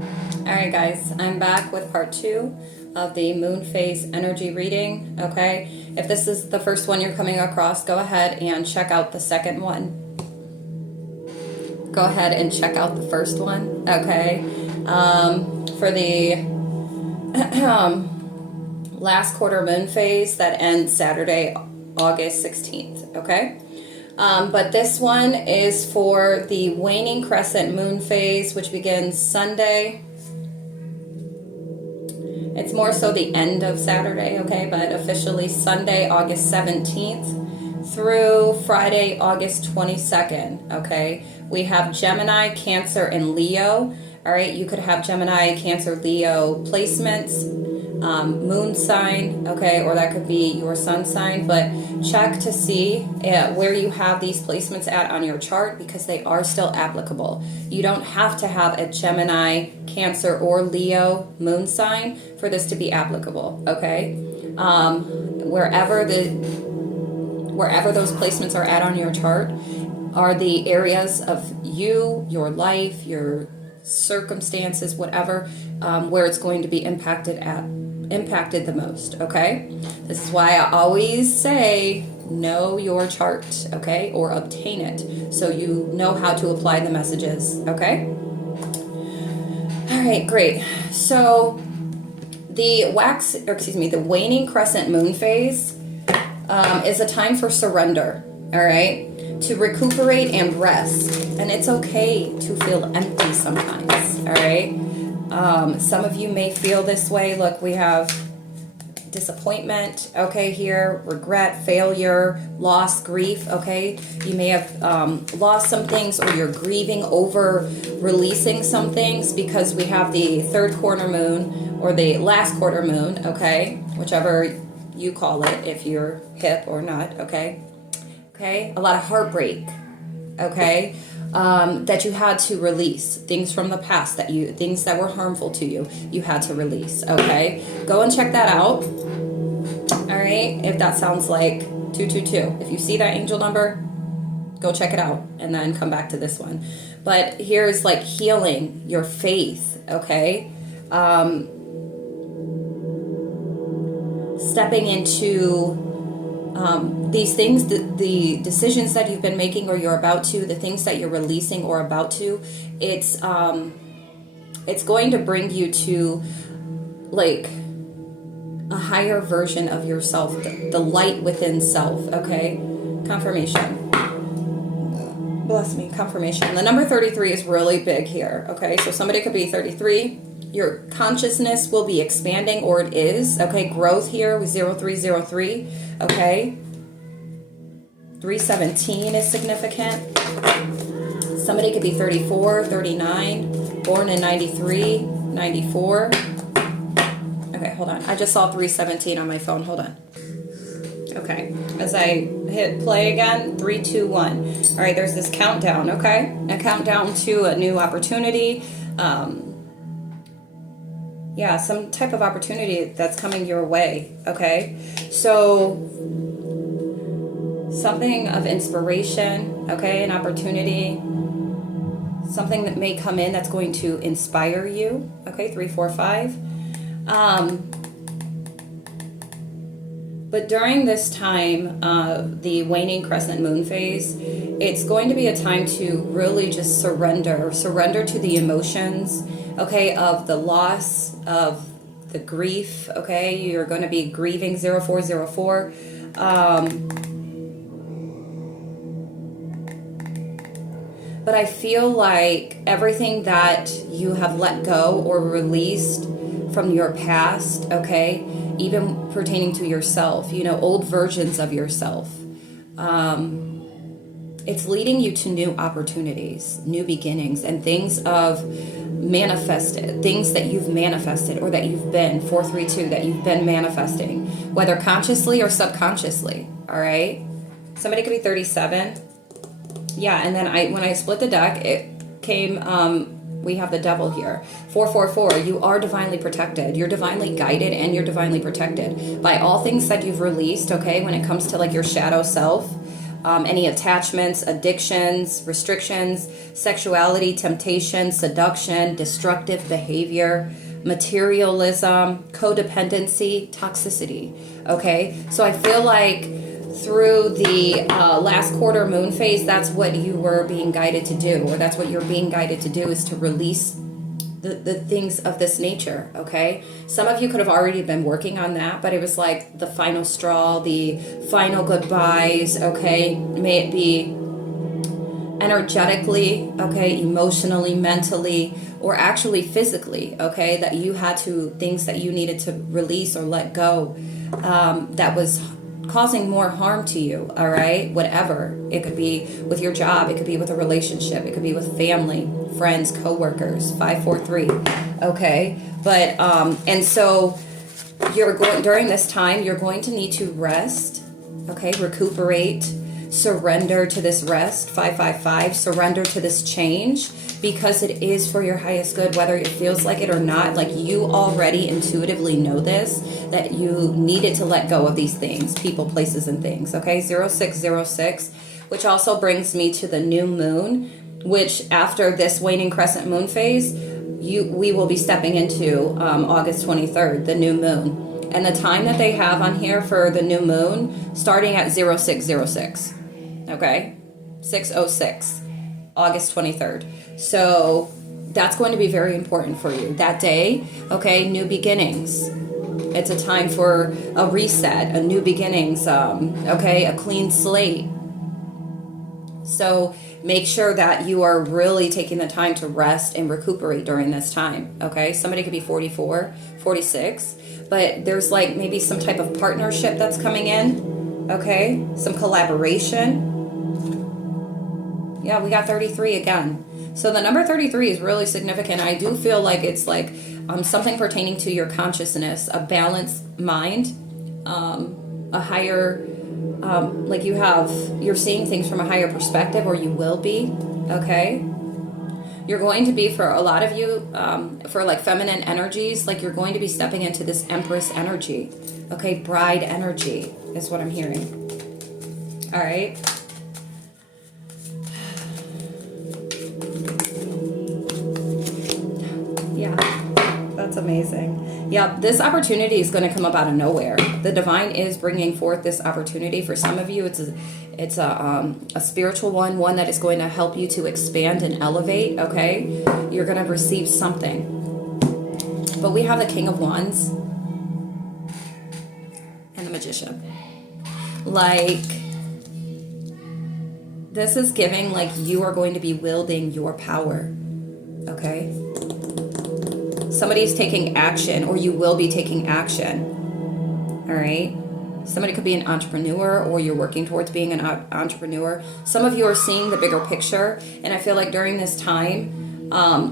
Alright guys, I'm back with part 2 of the moon phase energy reading, okay? If this is the first one you're coming across, go ahead and check out the second one. Go ahead and check out the first one, okay? For the last quarter moon phase that ends Saturday, August 16th, okay? But this one is for the waning crescent moon phase, which begins Sunday. It's more so the end of Saturday, okay, but officially Sunday, August 17th through Friday, August 22nd, okay? We have Gemini, Cancer, and Leo, all right? You could have Gemini, Cancer, Leo placements, moon sign, okay, or that could be your sun sign, but check to see where you have these placements at on your chart because they are still applicable. You don't have to have a Gemini, Cancer, or Leo moon sign for this to be applicable, okay? Wherever those placements are at on your chart are the areas of you, your life, your circumstances, whatever, where it's going to be impacted the most, okay? This is why I always say know your chart, okay, or obtain it so you know how to apply the messages, okay? All right, great. So the waning crescent moon phase is a time for surrender, all right, to recuperate and rest, and it's okay to feel empty sometimes, all right? Some of you may feel this way. Look, we have disappointment, okay, here, regret, failure, loss, grief, okay? You may have lost some things, or you're grieving over releasing some things because we have the third quarter moon or the last quarter moon, okay? Whichever you call it, if you're hip or not, okay? Okay, a lot of heartbreak, okay? That you had to release, things from the past, things that were harmful to you, you had to release, okay? Go and check that out, all right? If that sounds like 222. If you see that angel number, go check it out and then come back to this one. But here's like healing your faith, okay? Stepping into these things, the decisions that you've been making or you're about to, the things that you're releasing or about to, it's going to bring you to like a higher version of yourself, the light within self, okay? Confirmation. Bless me, confirmation. The number 33 is really big here, okay? So somebody could be 33. Your consciousness will be expanding, or it is, okay? Growth here with 0303, okay? 317 is significant. Somebody could be 34, 39, born in 93, 94. Okay, hold on. I just saw 317 on my phone. Hold on. Okay, as I hit play again, 3, 2, 1. All right, there's this countdown, okay? A countdown to a new opportunity. Yeah, some type of opportunity that's coming your way, okay? So, something of inspiration, okay? An opportunity. Something that may come in that's going to inspire you, okay? 3, 4, 5. But during this time, the waning crescent moon phase, it's going to be a time to really just surrender to the emotions, okay, of the loss, of the grief, okay? You're going to be grieving 0404. But I feel like everything that you have let go or released from your past, okay, even pertaining to yourself, you know, old versions of yourself, it's leading you to new opportunities, new beginnings, and things of manifested, things that you've manifested or that you've been, 432, that you've been manifesting, whether consciously or subconsciously, all right? Somebody could be 37. Yeah, and then when I split the deck, it came, we have the devil here. 444, you are divinely protected. You're divinely guided and you're divinely protected by all things that you've released, okay, when it comes to like your shadow self. any attachments, addictions, restrictions, sexuality, temptation, seduction, destructive behavior, materialism, codependency, toxicity. Okay, so I feel like through the last quarter moon phase, that's what you were being guided to do, or that's what you're being guided to do, is to release the things of this nature. Okay, some of you could have already been working on that, but it was like the final straw, the final goodbyes. Okay, may it be energetically, okay, emotionally, mentally, or actually physically, okay, that you had to, things that you needed to release or let go, that was causing more harm to you. All right, whatever it could be, with your job, it could be with a relationship, it could be with family, friends, co-workers. 543. Okay, but and so you're going, during this time, you're going to need to rest. Okay, recuperate, surrender to this rest. 555. Surrender to this change, because it is for your highest good, whether it feels like it or not. Like, you already intuitively know this, that you needed to let go of these things, people, places, and things. Okay, 0606, which also brings me to the new moon, which after this waning crescent moon phase, we will be stepping into August 23rd, the new moon. And the time that they have on here for the new moon, starting at 0606. Okay, 606, August 23rd. So that's going to be very important for you that day. Okay, new beginnings. It's a time for a reset, a new beginnings, okay, a clean slate. So make sure that you are really taking the time to rest and recuperate during this time. Okay, somebody could be 44, 46, but there's like maybe some type of partnership that's coming in. Okay, some collaboration. Yeah, we got 33 again. So the number 33 is really significant. I do feel like it's like something pertaining to your consciousness, a balanced mind, a higher, like you're seeing things from a higher perspective, or you will be. Okay, you're going to be, for a lot of you, for like feminine energies, like you're going to be stepping into this Empress energy. Okay, bride energy is what I'm hearing. All right. Yeah, that's amazing. Yeah, this opportunity is going to come up out of nowhere. The divine is bringing forth this opportunity. For some of you, it's a spiritual one that is going to help you to expand and elevate. Okay, you're going to receive something. But we have the King of Wands and the Magician. Like, this is giving like you are going to be wielding your power. Okay. Somebody's taking action, or you will be taking action. All right. Somebody could be an entrepreneur, or you're working towards being an entrepreneur. Some of you are seeing the bigger picture, and I feel like during this time,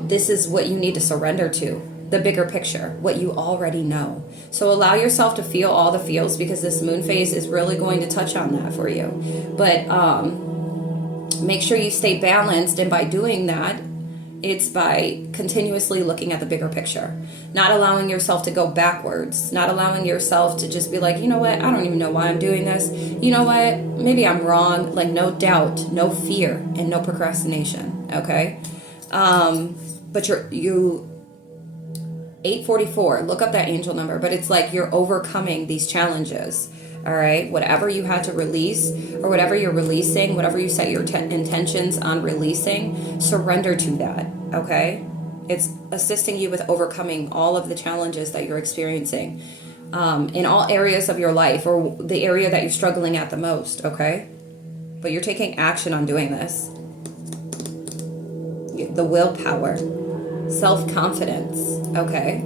this is what you need to surrender to, the bigger picture, what you already know. So allow yourself to feel all the feels, because this moon phase is really going to touch on that for you. But make sure you stay balanced, and by doing that, it's by continuously looking at the bigger picture, not allowing yourself to go backwards, not allowing yourself to just be like, you know what, I don't even know why I'm doing this. You know what, maybe I'm wrong. Like, no doubt, no fear, and no procrastination. Okay. But you 844, look up that angel number, but it's like you're overcoming these challenges. All right, whatever you had to release, or whatever you're releasing, whatever you set your intentions on releasing, surrender to that. Okay, it's assisting you with overcoming all of the challenges that you're experiencing in all areas of your life, or the area that you're struggling at the most. Okay, but you're taking action on doing this. The willpower, self-confidence. Okay.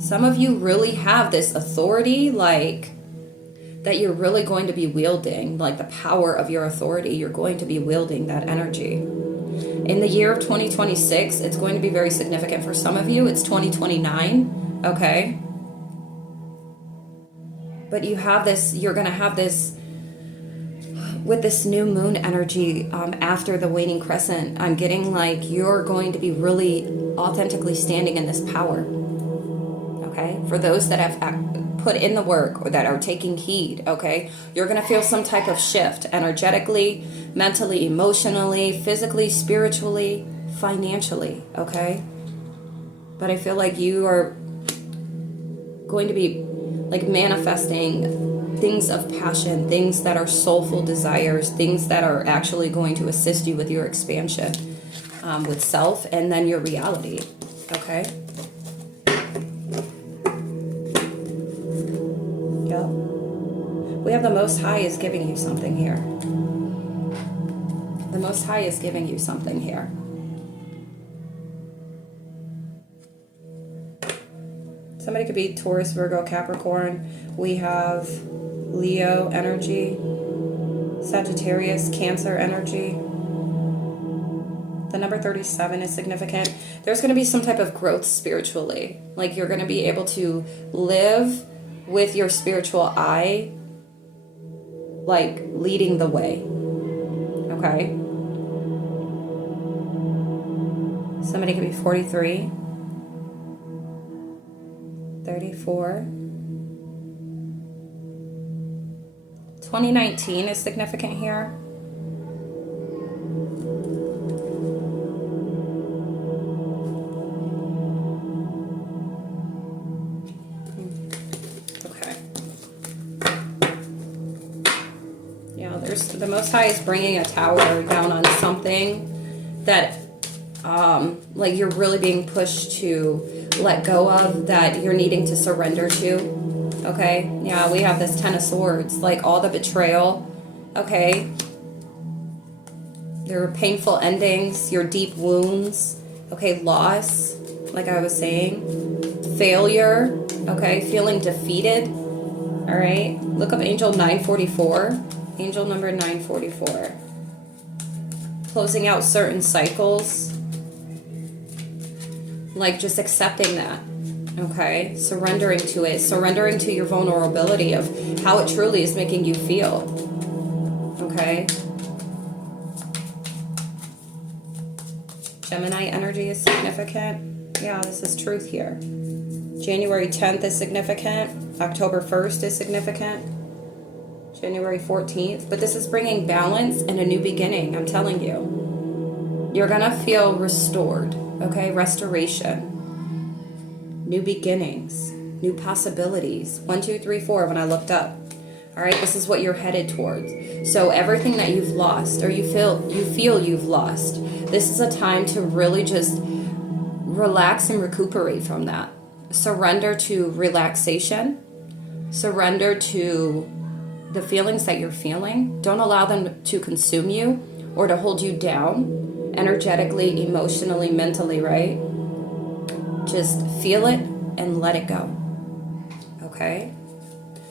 Some of you really have this authority, like, that you're really going to be wielding, like the power of your authority. You're going to be wielding that energy. In the year of 2026, it's going to be very significant for some of you. It's 2029, okay? But you have this, you're going to have this, with this new moon energy after the waning crescent, I'm getting like you're going to be really authentically standing in this power. Okay? For those that have put in the work or that are taking heed, okay, you're going to feel some type of shift energetically, mentally, emotionally, physically, spiritually, financially, okay? But I feel like you are going to be like manifesting things of passion, things that are soulful desires, things that are actually going to assist you with your expansion with self and then your reality, okay? Yep. We have the Most High is giving you something here. The Most High is giving you something here. Somebody could be Taurus, Virgo, Capricorn. We have Leo energy, Sagittarius, Cancer energy. The number 37 is significant. There's going to be some type of growth spiritually. Like you're going to be able to live with your spiritual eye, like leading the way. Okay? Somebody could be 43, 34. 2019 is significant here. Okay. Yeah, the Most High is bringing a tower down on something that like you're really being pushed to let go of, that you're needing to surrender to. Okay, yeah, we have this Ten of Swords, like all the betrayal, okay? There are painful endings, your deep wounds, okay, loss, like I was saying, failure, okay, feeling defeated, all right? Look up Angel 944, Angel number 944. Closing out certain cycles, like just accepting that. Okay, surrendering to it, surrendering to your vulnerability of how it truly is making you feel. Okay. Gemini energy is significant. Yeah, this is truth here. January 10th is significant. October 1st is significant. January 14th. But this is bringing balance and a new beginning, I'm telling you. You're going to feel restored. Okay, restoration. New beginnings, new possibilities. 1, 2, 3, 4 when I looked up. All right, this is what you're headed towards. So everything that you've lost or you feel you've lost, this is a time to really just relax and recuperate from that. Surrender to relaxation. Surrender to the feelings that you're feeling. Don't allow them to consume you or to hold you down energetically, emotionally, mentally, right? Just feel it and let it go. Okay?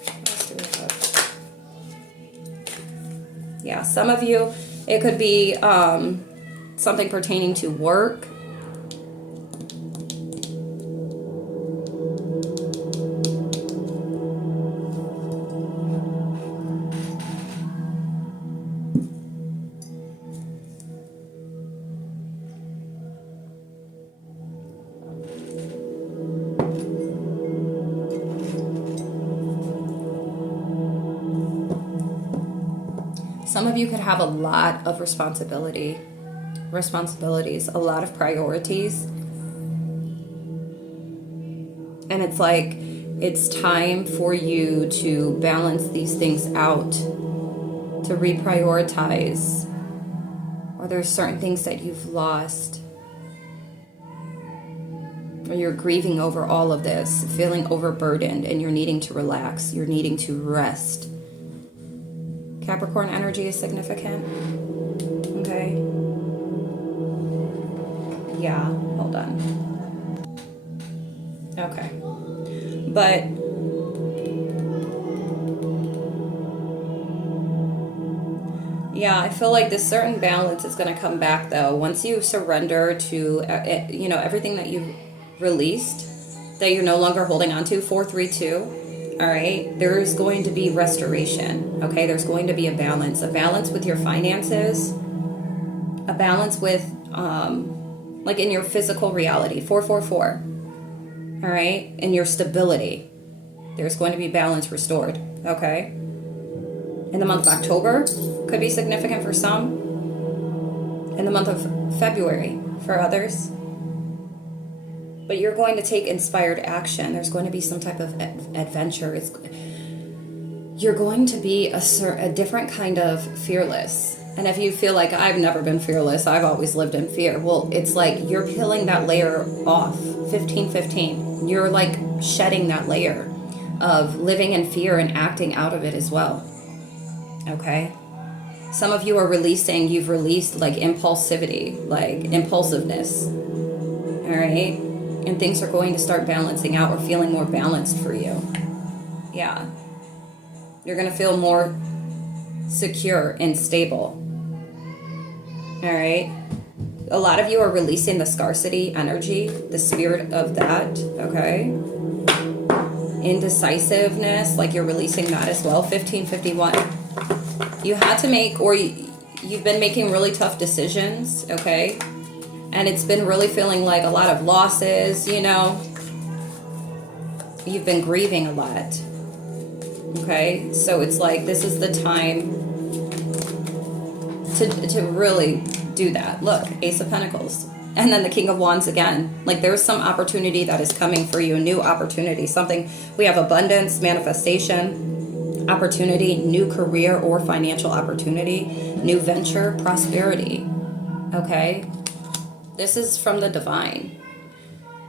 What else do we have? Yeah, some of you, it could be something pertaining to work. Some of you could have a lot of responsibilities, a lot of priorities. And it's like, it's time for you to balance these things out, to reprioritize. Or there's certain things that you've lost. Or you're grieving over all of this, feeling overburdened, and you're needing to relax. You're needing to rest. Capricorn energy is significant. Okay. Yeah, hold on. Okay. But yeah, I feel like this certain balance is going to come back though. Once you surrender to, everything that you've released, that you're no longer holding on to, 432. All right, there's going to be restoration, okay? There's going to be a balance with your finances, a balance with, like in your physical reality, 444, all right? And your stability, There's going to be balance restored, okay? In the month of October, could be significant for some. In the month of February, for others. But you're going to take inspired action. There's going to be some type of adventure. You're going to be a different kind of fearless. And if you feel like, I've never been fearless, I've always lived in fear. Well, it's like you're peeling that layer off. 1515. You're like shedding that layer of living in fear and acting out of it as well. Okay? Some of you are you've released like impulsivity, like impulsiveness. All right? And things are going to start balancing out or feeling more balanced for you. Yeah. You're going to feel more secure and stable. All right? A lot of you are releasing the scarcity energy, the spirit of that, okay? Indecisiveness, like you're releasing that as well. 1551. You had to make, or you've been making really tough decisions, okay? And it's been really feeling like a lot of losses, you know? You've been grieving a lot, okay? So it's like this is the time to really do that. Look, Ace of Pentacles. And then the King of Wands again. Like there's some opportunity that is coming for you, a new opportunity. Something, we have abundance, manifestation, opportunity, new career or financial opportunity, new venture, prosperity. Okay? This is from the divine.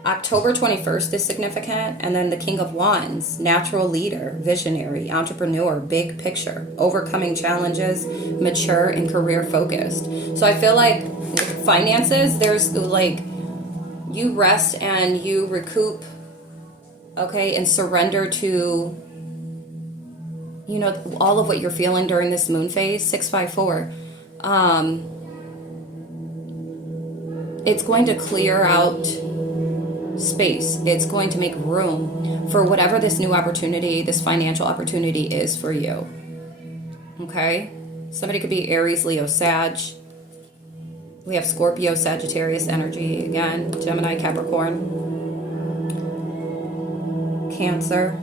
October 21st is significant. And then the King of Wands, natural leader, visionary, entrepreneur, big picture, overcoming challenges, mature and career focused. So I feel like finances, there's like you rest and you recoup, okay, and surrender to, you know, all of what you're feeling during this moon phase. 654. It's going to clear out space. It's going to make room for whatever this new opportunity, this financial opportunity is for you. Okay? Somebody could be Aries, Leo, Sag. We have Scorpio, Sagittarius energy again, Gemini, Capricorn, Cancer.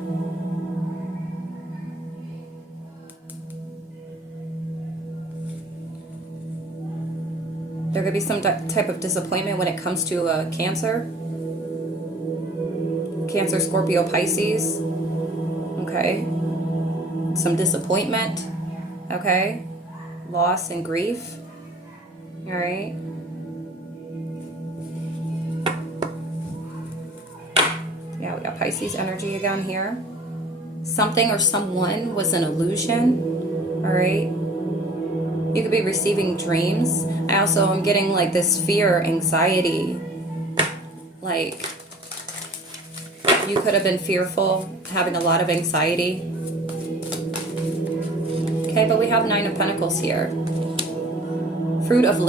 There could be some type of disappointment when it comes to Cancer. Cancer, Scorpio, Pisces. Okay. Some disappointment. Okay. Loss and grief. All right. Yeah, we got Pisces energy again here. Something or someone was an illusion. All right. You could be receiving dreams. I also am getting like this fear, anxiety. Like you could have been fearful, having a lot of anxiety. Okay, but we have 9 of Pentacles here. Fruits of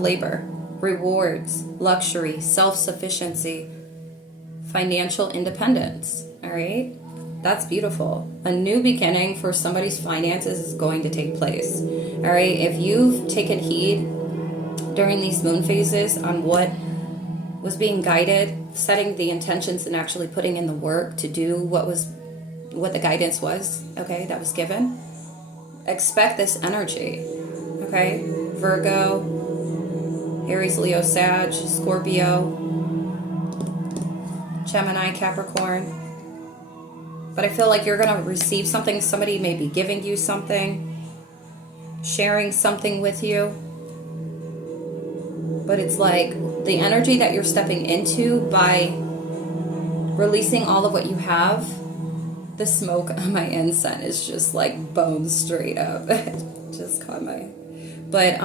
labor, rewards, luxury, self-sufficiency, financial independence. All right, that's beautiful. A new beginning for somebody's finances is going to take place. All right, if you've taken heed during these moon phases on what was being guided, setting the intentions and actually putting in the work to do what the guidance was, okay, that was given, expect this energy. Okay, Virgo, Aries, Leo, Sag, Scorpio, Gemini, Capricorn. But I feel like you're going to receive something. Somebody may be giving you something, sharing something with you. But it's like the energy that you're stepping into by releasing all of what you have. The smoke on my incense is just like bone straight up. Just caught my... But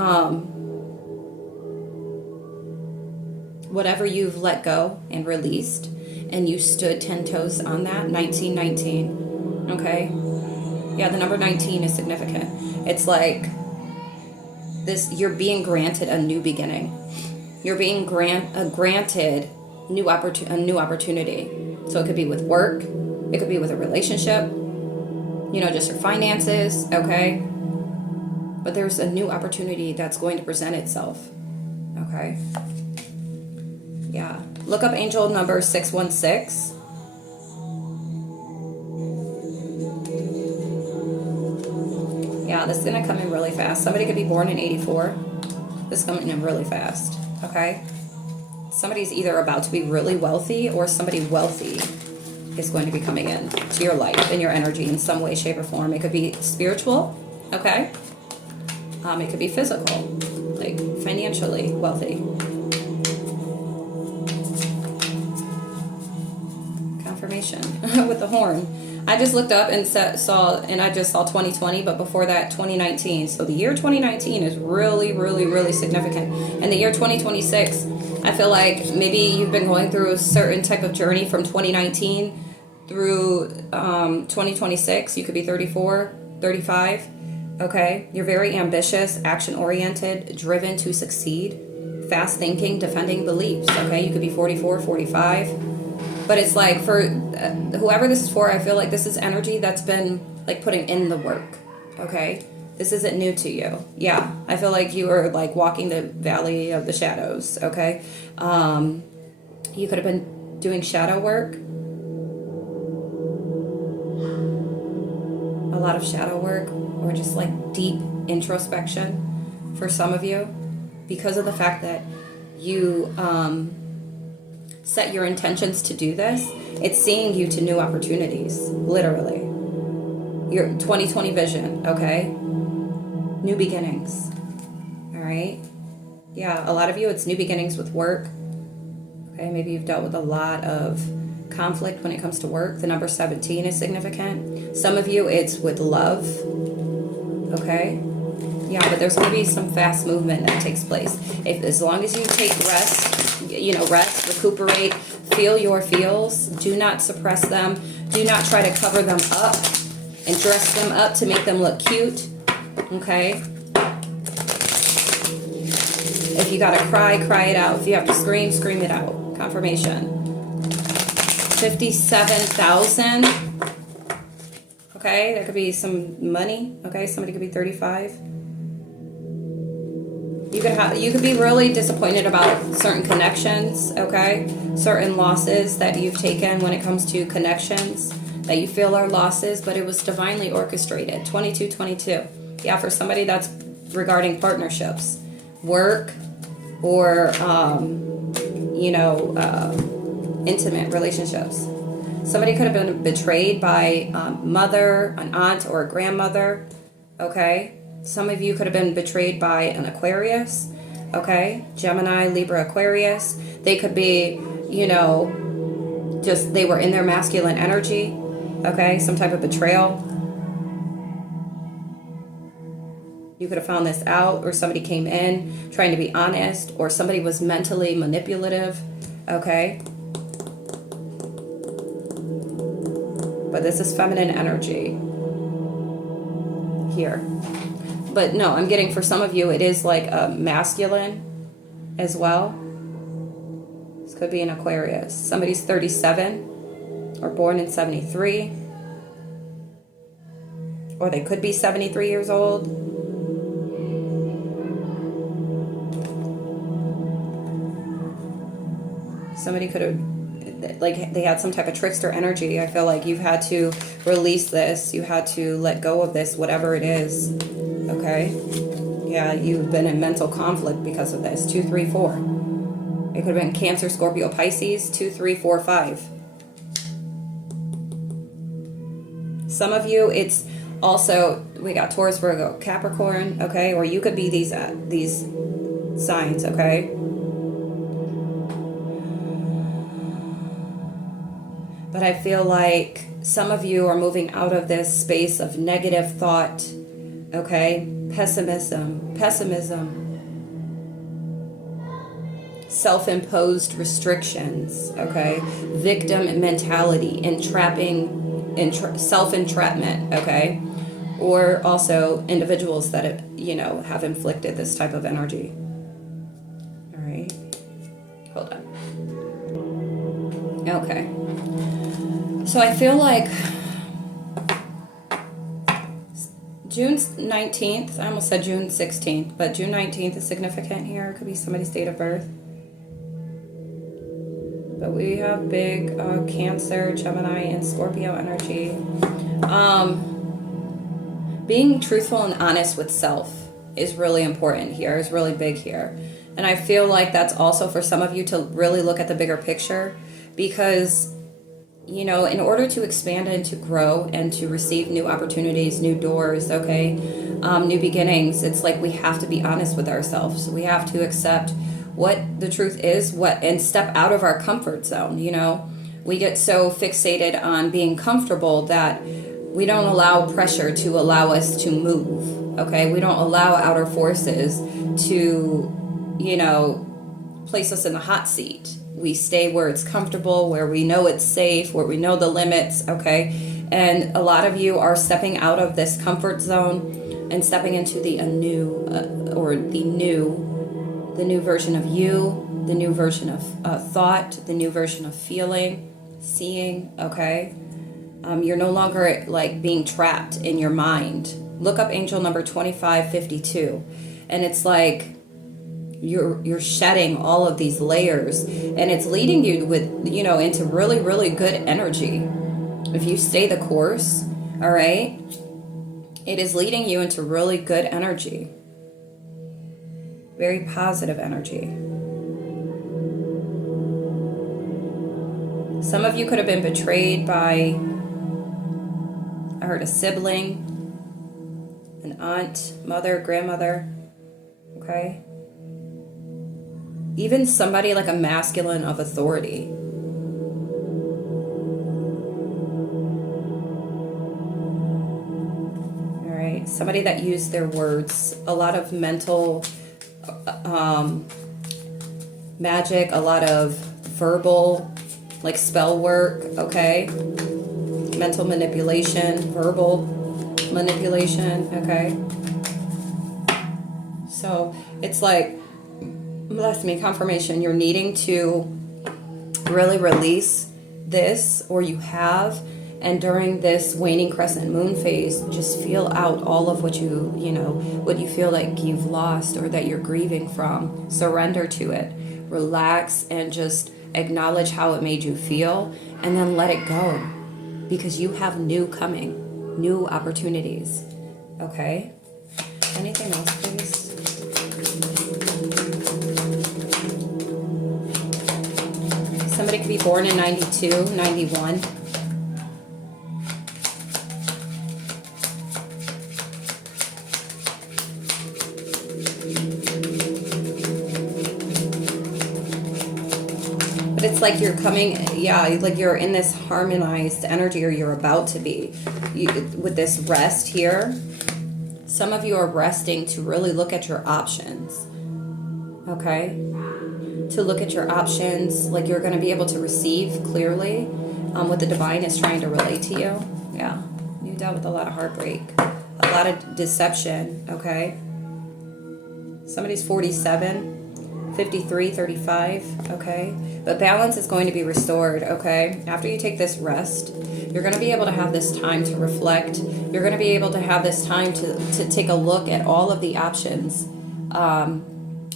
whatever you've let go and released, and you stood 10 toes on that, 1919, okay? Yeah, the number 19 is significant. It's like this, you're being granted a new beginning. You're being granted a new opportunity. So it could be with work, it could be with a relationship, you know, just your finances, okay? But there's a new opportunity that's going to present itself, okay? Yeah. Look up angel number 616. Yeah, this is going to come in really fast. Somebody could be born in 84. This is coming in really fast, okay? Somebody's either about to be really wealthy or somebody wealthy is going to be coming in to your life and your energy in some way, shape, or form. It could be spiritual, okay? It could be physical, like financially wealthy. Confirmation with the horn. I just looked up and I just saw 2020, but before that 2019. So the year 2019 is really, really, really significant. And the year 2026, I feel like maybe you've been going through a certain type of journey from 2019 through 2026. You could be 34, 35. Okay, you're very ambitious, action-oriented, driven to succeed, fast thinking, defending beliefs. Okay, you could be 44, 45. But it's like for whoever this is for, I feel like this is energy that's been like putting in the work. Okay, this isn't new to you. Yeah, I feel like you are like walking the valley of the shadows. Okay, you could have been doing shadow work. A lot of shadow work, or just like deep introspection for some of you, because of the fact that you set your intentions to do this. It's seeing you to new opportunities, literally. Your 2020 vision, okay? New beginnings, all right? Yeah, a lot of you, it's new beginnings with work, okay? Maybe you've dealt with a lot of conflict when it comes to work. The number 17 is significant. Some of you, it's with love, okay? Yeah, but there's going to be some fast movement that takes place. As long as you take rest, rest, recuperate, feel your feels. Do not suppress them. Do not try to cover them up and dress them up to make them look cute, okay? If you got to cry, cry it out. If you have to scream, scream it out. Confirmation. 57,000. Okay, there could be some money. Okay, somebody could be 35. You could be really disappointed about certain connections, okay? Certain losses that you've taken when it comes to connections that you feel are losses, but it was divinely orchestrated. 2222. Yeah, for somebody that's regarding partnerships, work, or intimate relationships. Somebody could have been betrayed by a mother, an aunt, or a grandmother, okay? Some of you could have been betrayed by an Aquarius, okay? Gemini, Libra, Aquarius. They could be, just they were in their masculine energy, okay? Some type of betrayal. You could have found this out, or somebody came in trying to be honest, or somebody was mentally manipulative, okay? But this is feminine energy here. But no, I'm getting for some of you, it is like a masculine as well. This could be an Aquarius. Somebody's 37 or born in 73. Or they could be 73 years old. Somebody could have, like, they had some type of trickster energy. I feel like you've had to release this. You had to let go of this, whatever it is. Okay? Yeah, you've been in mental conflict because of this. 2, 3, 4. It could have been Cancer, Scorpio, Pisces. 2, 3, 4, 5. Some of you, it's also, we got Taurus, Virgo, Capricorn, okay? Or you could be these signs, okay? But I feel like some of you are moving out of this space of negative thought, okay? Pessimism, self-imposed restrictions, okay? Victim mentality, self-entrapment, okay? Or also individuals that, have inflicted this type of energy. All right. Hold on. Okay. So I feel like June 19th, I almost said June 16th, but June 19th is significant here. It could be somebody's date of birth. But we have big Cancer, Gemini, and Scorpio energy. being truthful and honest with self is really important here, is really big here. And I feel like that's also for some of you to really look at the bigger picture, because, you know, in order to expand and to grow and to receive new opportunities, new doors, okay, new beginnings, it's like we have to be honest with ourselves. We have to accept what the truth is, and step out of our comfort zone. You know, we get so fixated on being comfortable that we don't allow pressure to allow us to move, okay? We don't allow outer forces to, you know, place us in the hot seat. We stay where it's comfortable, where we know it's safe, where we know the limits, okay? And a lot of you are stepping out of this comfort zone and stepping into the new version of you, the new version of thought, the new version of feeling, seeing, okay? You're no longer like being trapped in your mind. Look up angel number 2552, and it's like you're shedding all of these layers, and it's leading you with, you know, into really, really good energy. If you stay the course, all right, it is leading you into really good energy. Very positive energy. Some of you could have been betrayed by, I heard, a sibling, an aunt, mother, grandmother, okay? Even somebody like a masculine of authority. All right, somebody that used their words, a lot of mental magic, a lot of verbal, like spell work, okay? Mental manipulation, verbal manipulation, okay? So it's like, bless me, confirmation, you're needing to really release this, or you have, and during this waning crescent moon phase, just feel out all of what what you feel like you've lost or that you're grieving from. Surrender to it. Relax and just acknowledge how it made you feel, and then let it go, because you have new coming, new opportunities, okay? Anything else, please? Somebody could be born in 92, 91. But it's like you're coming, like you're in this harmonized energy, or you're about to be. With this rest here, some of you are resting to really look at your options, okay? To look at your options, like you're going to be able to receive clearly what the divine is trying to relate to you. Yeah, you dealt with a lot of heartbreak, a lot of deception, okay? Somebody's 47, 53, 35, okay? But balance is going to be restored, okay? After you take this rest, you're going to be able to have this time to reflect. You're going to be able to have this time to take a look at all of the options,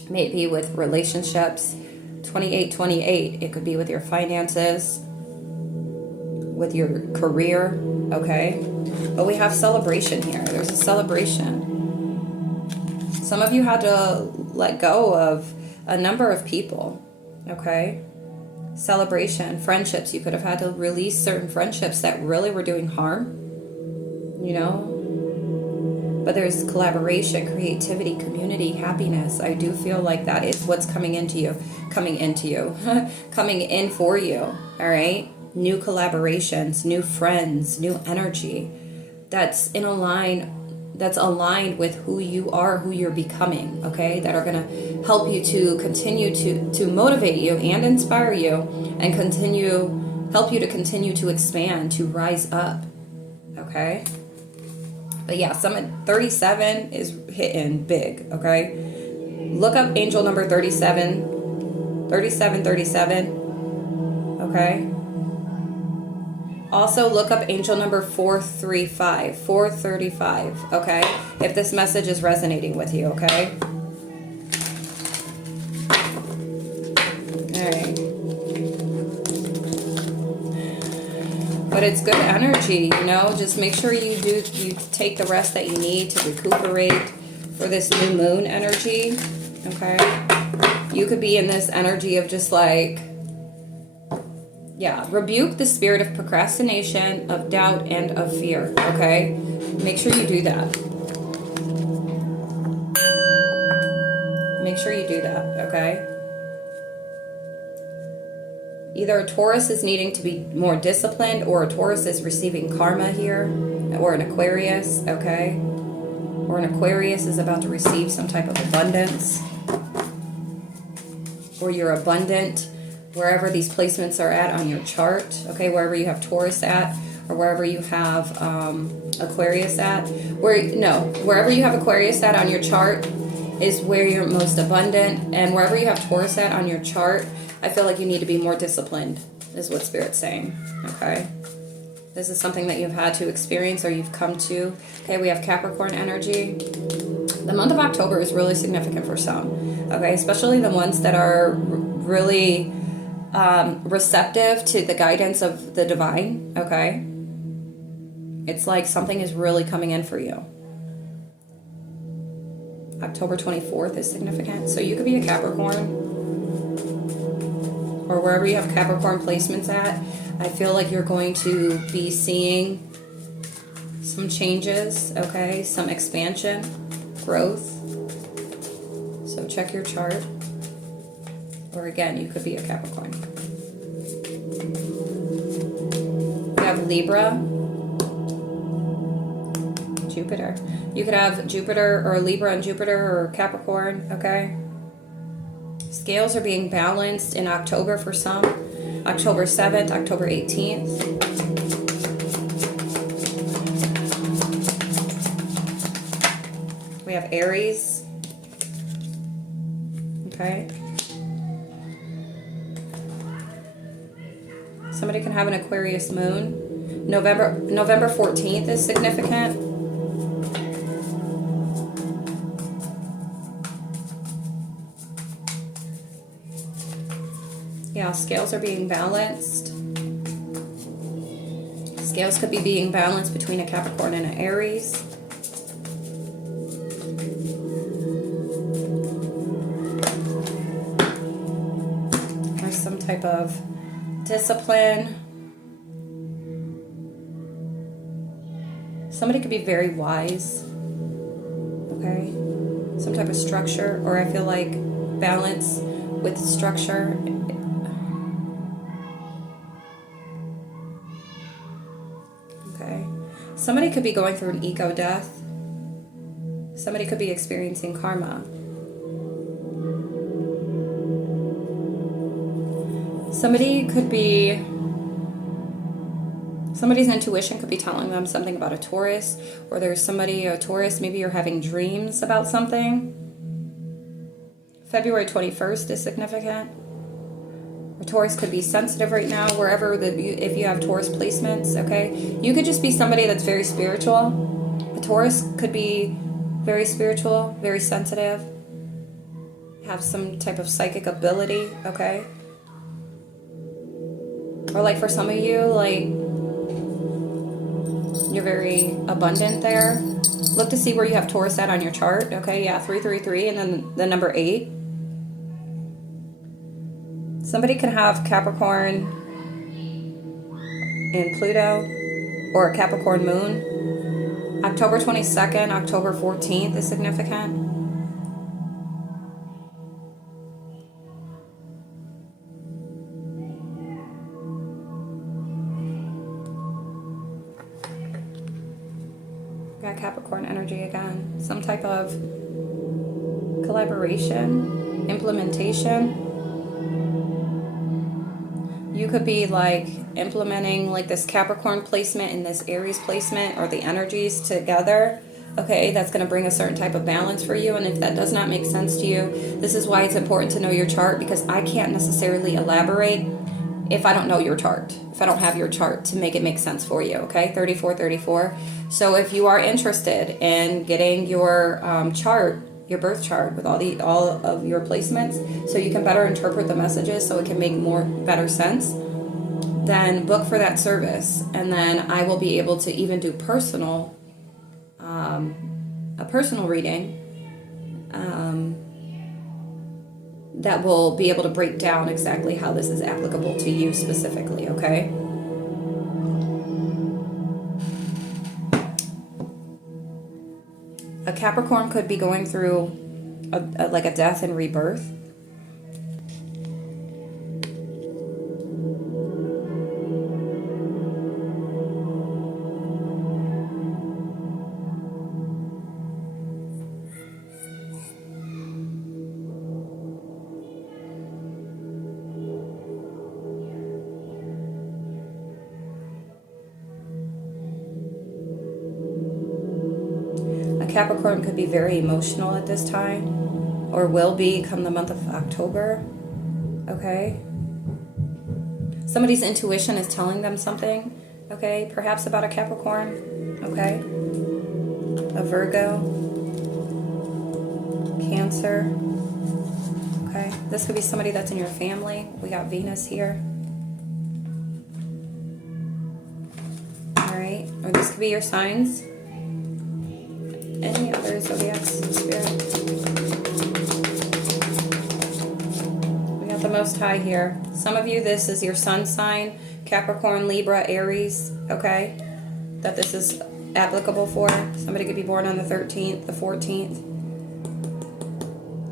maybe with relationships. 2828, it could be with your finances, with your career, okay? But we have celebration here. There's a celebration. Some of you had to let go of a number of people, okay? Celebration, friendships. You could have had to release certain friendships that really were doing harm, you know? But there's collaboration, creativity, community, happiness. I do feel like that is what's coming in for you, all right? New collaborations, new friends, new energy that's aligned with who you are, who you're becoming, okay? That are going to help you to continue to motivate you and inspire you, and help you to continue to expand, to rise up, okay? But yeah, 37 is hitting big, okay? Look up angel number 37, 3737, okay? Also look up angel number 435, okay? If this message is resonating with you, okay? All right. But it's good energy, you know. Just make sure you take the rest that you need to recuperate for this new moon energy, okay? You could be in this energy of just like, yeah, rebuke the spirit of procrastination, of doubt, and of fear, okay? Make sure you do that. Make sure you do that, okay? Either a Taurus is needing to be more disciplined, or a Taurus is receiving karma here, or an Aquarius, okay? Or an Aquarius is about to receive some type of abundance, or you're abundant wherever these placements are at on your chart, okay? Wherever you have Taurus at, or wherever you have Aquarius at. Wherever you have Aquarius at on your chart is where you're most abundant, and wherever you have Taurus at on your chart, I feel like you need to be more disciplined, is what Spirit's saying, okay? This is something that you've had to experience or you've come to. Okay, we have Capricorn energy. The month of October is really significant for some, okay? Especially the ones that are really receptive to the guidance of the divine, okay? It's like something is really coming in for you. October 24th is significant. So you could be a Capricorn, or wherever you have Capricorn placements at. I feel like you're going to be seeing some changes, okay? Some expansion, growth. So check your chart. Or again, you could be a Capricorn. You have Libra, Jupiter. You could have Jupiter or Libra and Jupiter or Capricorn, okay? Scales are being balanced in October for some. October 7th, October 18th. We have Aries. Okay. Somebody can have an Aquarius moon. November 14th is significant. Yeah, scales are being balanced. Scales could be being balanced between a Capricorn and an Aries. There's some type of discipline. Somebody could be very wise. Okay? Some type of structure, or I feel like balance with structure. Somebody could be going through an ego death. Somebody could be experiencing karma. Somebody's intuition could be telling them something about a Taurus, or there's somebody, a Taurus, maybe you're having dreams about something. February 21st is significant. A Taurus could be sensitive right now, if you have Taurus placements, okay? You could just be somebody that's very spiritual. A Taurus could be very spiritual, very sensitive, have some type of psychic ability, okay? Or like for some of you, like, you're very abundant there. Look to see where you have Taurus at on your chart, okay? Yeah, 333 and then the number 8. Somebody could have Capricorn in Pluto, or a Capricorn moon. October 22nd, October 14th is significant. Got Capricorn energy again. Some type of collaboration, implementation. You could be like implementing like this Capricorn placement and this Aries placement, or the energies together. Okay, that's going to bring a certain type of balance for you. And if that does not make sense to you, this is why it's important to know your chart, because I can't necessarily elaborate if I don't know your chart, if I don't have your chart to make it make sense for you. Okay, 3434. So if you are interested in getting your chart, your birth chart with all of your placements, so you can better interpret the messages, so it can make better sense, then book for that service. And then I will be able to even do a personal reading that will be able to break down exactly how this is applicable to you specifically, okay? A Capricorn could be going through like a death and rebirth. Capricorn could be very emotional at this time, or will be come the month of October, okay? Somebody's intuition is telling them something, okay? Perhaps about a Capricorn, okay? A Virgo, Cancer, okay? This could be somebody that's in your family. We got Venus here. All right, or this could be your signs. Any other zodiac spirit? We got the Most High here. Some of you, this is your sun sign, Capricorn, Libra, Aries, okay? That this is applicable for. Somebody could be born on the 13th, the 14th,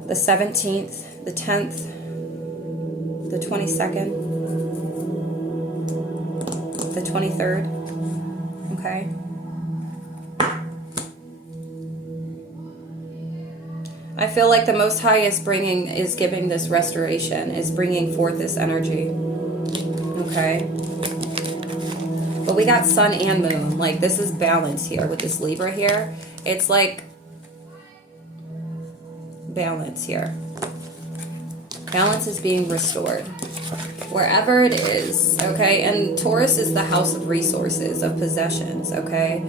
the 17th, the 10th, the 22nd, the 23rd, okay? I feel like the Most High is giving this restoration, is bringing forth this energy. Okay? But we got sun and moon. Like, this is balance here with this Libra here. It's like balance here. Balance is being restored. Wherever it is, okay? And Taurus is the house of resources, of possessions, okay?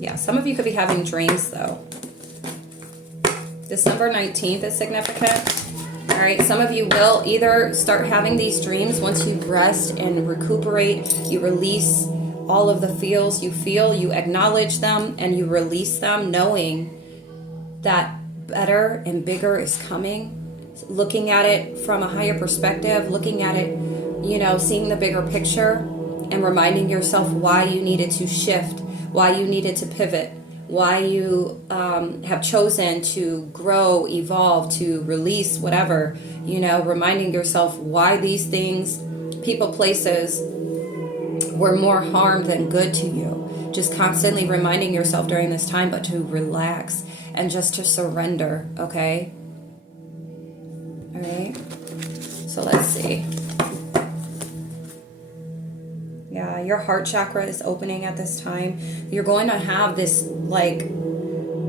Yeah, some of you could be having dreams, though. December 19th is significant. All right, some of you will either start having these dreams once you rest and recuperate. You release all of the feels you feel. You acknowledge them and you release them, knowing that better and bigger is coming. Looking at it from a higher perspective, looking at it, you know, seeing the bigger picture and reminding yourself why you needed to shift, why you needed to pivot, why you have chosen to grow, evolve, to release, whatever, you know, reminding yourself why these things, people, places were more harm than good to you. Just constantly reminding yourself during this time, but to relax and just to surrender, okay? All right, so let's see. Yeah, your heart chakra is opening at this time. You're going to have this like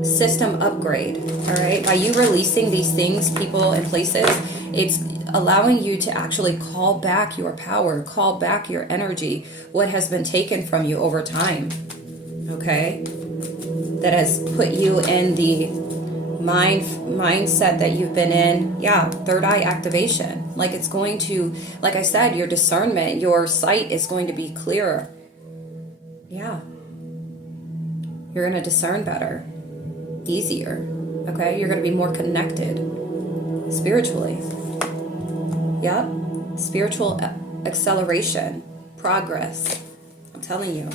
system upgrade, all right? By you releasing these things, people and places, it's allowing you to actually call back your power, call back your energy, what has been taken from you over time, okay? That has put you in the mindset that you've been in. Yeah, third eye activation. Like, it's going to, like I said, your discernment, your sight is going to be clearer. Yeah, you're going to discern better, easier, okay? You're going to be more connected spiritually. Yep, spiritual acceleration, progress. I'm telling you.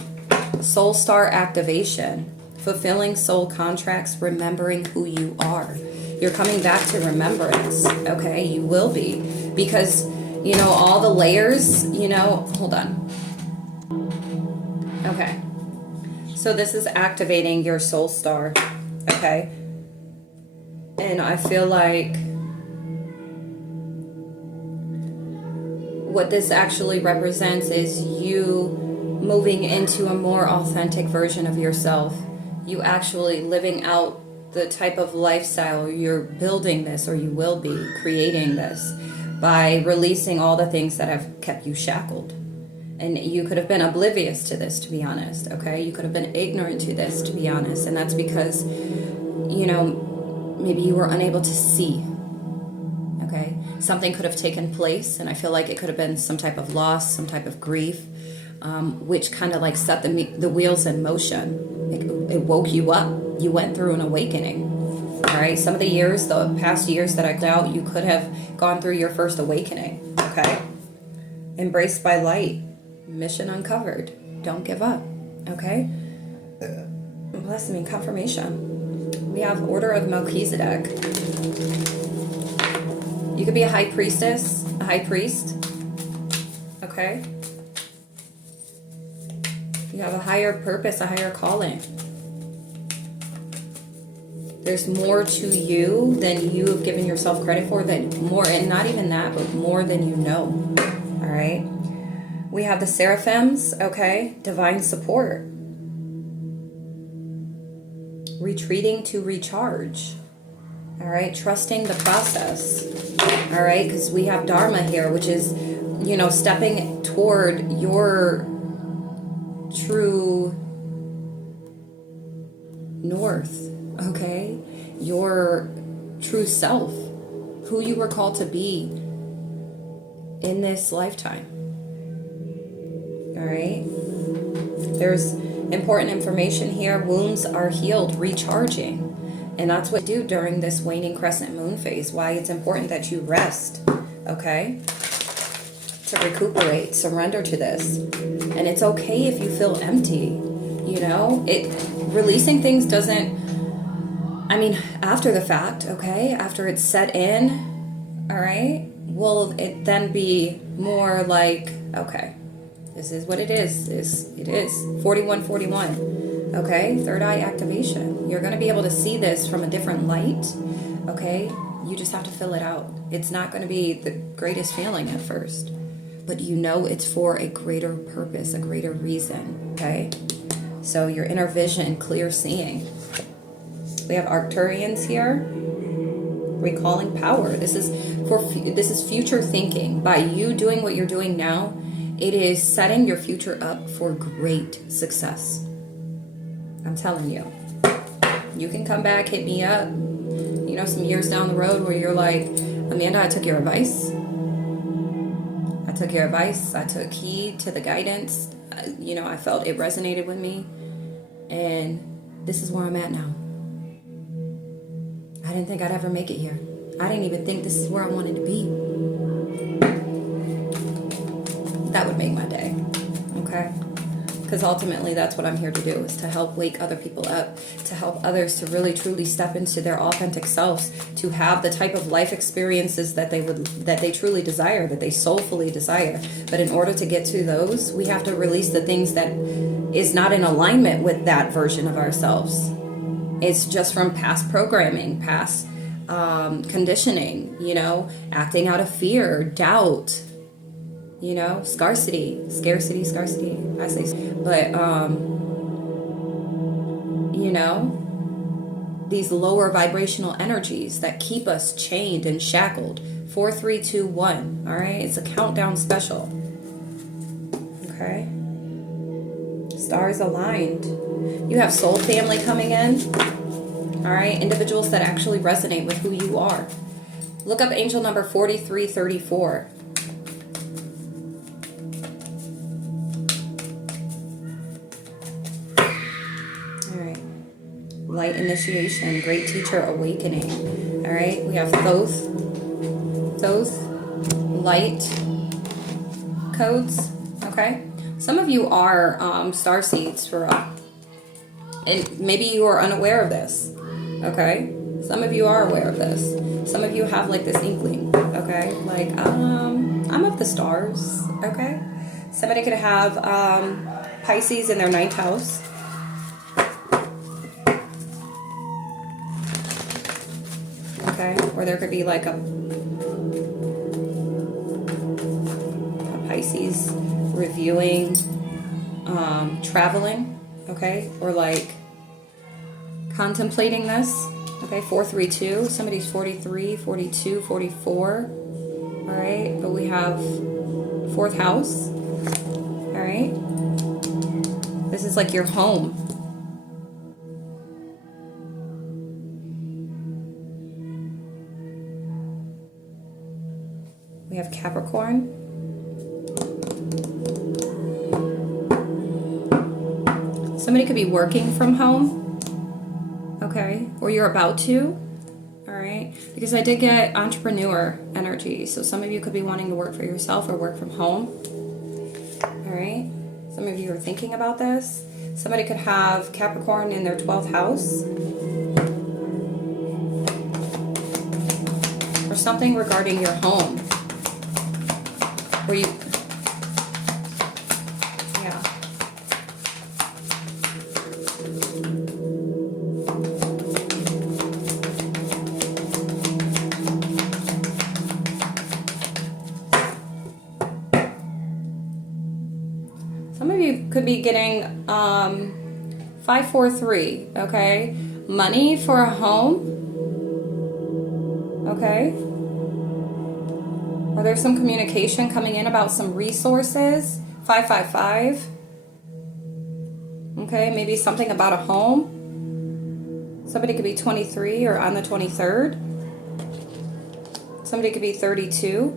Soul star activation, fulfilling soul contracts, remembering who you are. You're coming back to remembrance, okay? You will be. Because, you know, all the layers, you know, hold on. Okay. So this is activating your soul star, okay? And I feel like what this actually represents is you moving into a more authentic version of yourself. You actually living out the type of lifestyle you're building this, or you will be creating this, by releasing all the things that have kept you shackled. And you could have been oblivious to this, to be honest, okay? You could have been ignorant to this, to be honest. And that's because, you know, maybe you were unable to see. Okay, something could have taken place, and I feel like it could have been some type of loss, some type of grief, which kind of like set the wheels in motion. It woke you up. You went through an awakening. All right, some of the past years that I doubt, you could have gone through your first awakening. Okay, embraced by light, mission uncovered. Don't give up. Okay, blessing, confirmation. We have Order of Melchizedek. You could be a high priestess, a high priest. Okay, you have a higher purpose, a higher calling. There's more to you than you have given yourself credit for, and not even that, but more than you know. All right. We have the seraphims, okay? Divine support. Retreating to recharge. All right. Trusting the process. All right. Because we have Dharma here, which is, stepping toward your true north. Okay, your true self, who you were called to be in this lifetime. All right, there's important information here. Wounds are healed, recharging, and that's what you do during this waning crescent moon phase. Why it's important that you rest, okay, to recuperate, surrender to this. And it's okay if you feel empty. Releasing things doesn't, after the fact, okay, after it's set in, all right, will it then be more like, okay, this is what it is. It is 4141, okay, third eye activation. You're going to be able to see this from a different light, okay? You just have to fill it out. It's not going to be the greatest feeling at first, but it's for a greater purpose, a greater reason, okay? So your inner vision, clear seeing. We have Arcturians here, recalling power. This is future thinking. By you doing what you're doing now, it is setting your future up for great success. I'm telling you. You can come back, hit me up, some years down the road where you're like, Amanda, I took your advice. I took heed to the guidance. I felt it resonated with me. And this is where I'm at now. I didn't think I'd ever make it here. I didn't even think this is where I wanted to be. That would make my day, okay? Because ultimately that's what I'm here to do, is to help wake other people up, to help others to really truly step into their authentic selves, to have the type of life experiences that they truly desire, that they soulfully desire. But in order to get to those, we have to release the things that is not in alignment with that version of ourselves. It's just from past programming, past conditioning, acting out of fear, doubt, scarcity, I say, but, these lower vibrational energies that keep us chained and shackled. 4, 3, 2, 1. All right. It's a countdown special. Okay. Stars aligned. You have soul family coming in. All right. Individuals that actually resonate with who you are. Look up angel number 4334. Light initiation, great teacher awakening. All right, we have Thoth, light codes. Okay, some of you are star seeds for, and maybe you are unaware of this. Okay, some of you are aware of this. Some of you have like this inkling. Okay, like I'm of the stars. Okay, somebody could have Pisces in their 9th house. Okay, or there could be like a Pisces reviewing, traveling, okay, or like contemplating this. Okay, 432, somebody's 43, 42, 44. All right, but we have 4th house. All right, this is like your home. We have Capricorn. Somebody could be working from home, okay? Or you're about to, all right? Because I did get entrepreneur energy. So some of you could be wanting to work for yourself or work from home, all right? Some of you are thinking about this. Somebody could have Capricorn in their 12th house. Or something regarding your home. Where you, yeah. Some of you could be getting 543, okay? Money for a home, okay? Or there's some communication coming in about some resources, 555, okay? Maybe something about a home. Somebody could be 23 or on the 23rd. Somebody could be 32.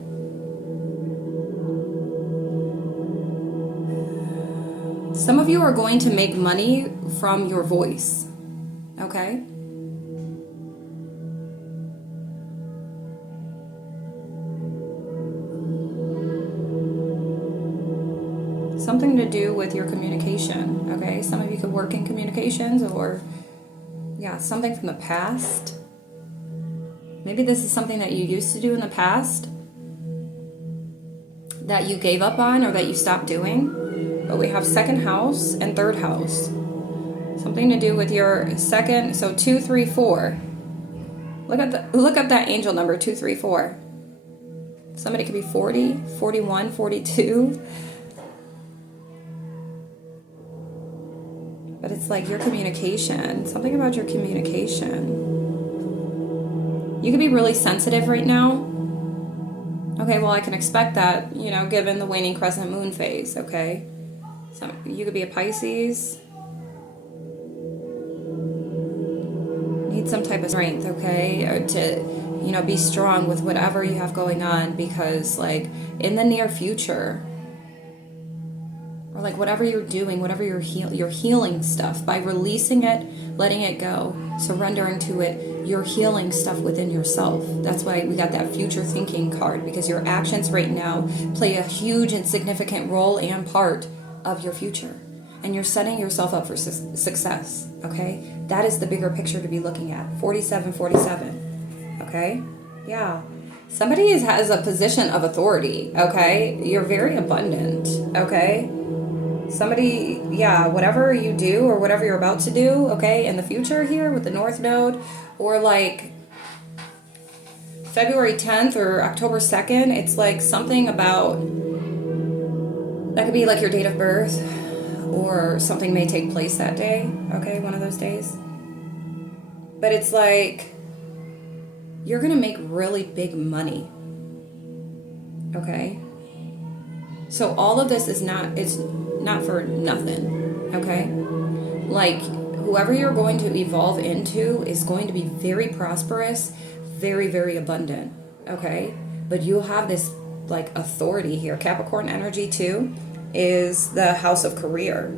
Some of you are going to make money from your voice, okay? Something to do with your communication, okay? Some of you could work in communications or, yeah, something from the past. Maybe this is something that you used to do in the past that you gave up on or that you stopped doing. But we have second house and third house. Something to do with your second, so 2, 3, 4. Look up that angel number 2, 3, 4. Somebody could be 40, 41, 42. But it's like your communication, something about your communication. You could be really sensitive right now. Okay, well, I can expect that, you know, given the waning crescent moon phase, okay? So you could be a Pisces. Need some type of strength, okay? Or to, you know, be strong with whatever you have going on, because like in the near future, or like whatever you're doing, whatever you're healing stuff by releasing it, letting it go, surrendering to it, you're healing stuff within yourself. That's why we got that future thinking card, because your actions right now play a huge and significant role and part of your future, and you're setting yourself up for success, okay? That is the bigger picture to be looking at. 47, okay? Yeah. Somebody has a position of authority, okay? You're very abundant, okay? Somebody, yeah, whatever you do or whatever you're about to do, okay, in the future here with the North Node, or like February 10th or October 2nd, it's like something about, that could be like your date of birth, or something may take place that day, okay, one of those days. But it's like, you're going to make really big money, okay? So all of this is not, it's not for nothing, okay? Like, whoever you're going to evolve into is going to be very prosperous, very, very abundant, okay? But you'll have this like authority here. Capricorn energy too is the house of career.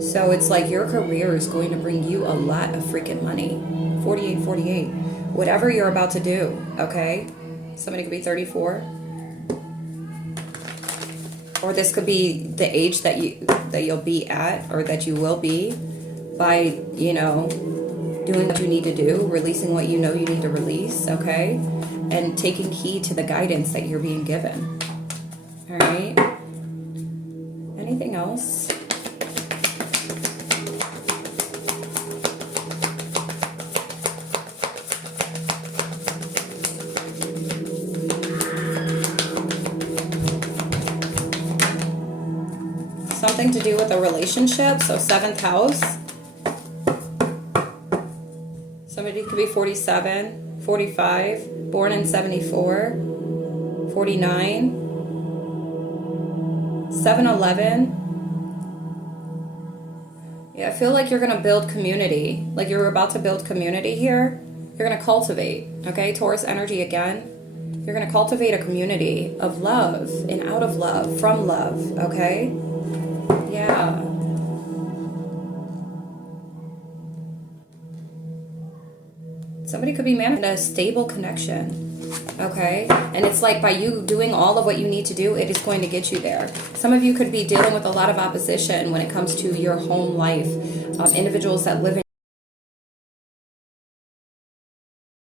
So it's like your career is going to bring you a lot of freaking money. 48. Whatever you're about to do, okay? Somebody could be 34. Or this could be the age that you'll be at, or that you will be, by, you know, doing what you need to do, releasing what you know you need to release, okay? And taking heed to the guidance that you're being given. All right? Anything else? Something to do with a relationship, so 7th house. Somebody could be 47, 45, born in 74, 49, 7-11. Yeah, I feel like you're going to build community. Like you're about to build community here. You're going to cultivate, okay? Taurus energy again. You're going to cultivate a community of love and out of love, from love, okay? Yeah. Somebody could be manifesting a stable connection, okay? And it's like by you doing all of what you need to do, it is going to get you there. Some of you could be dealing with a lot of opposition when it comes to your home life. Individuals that live in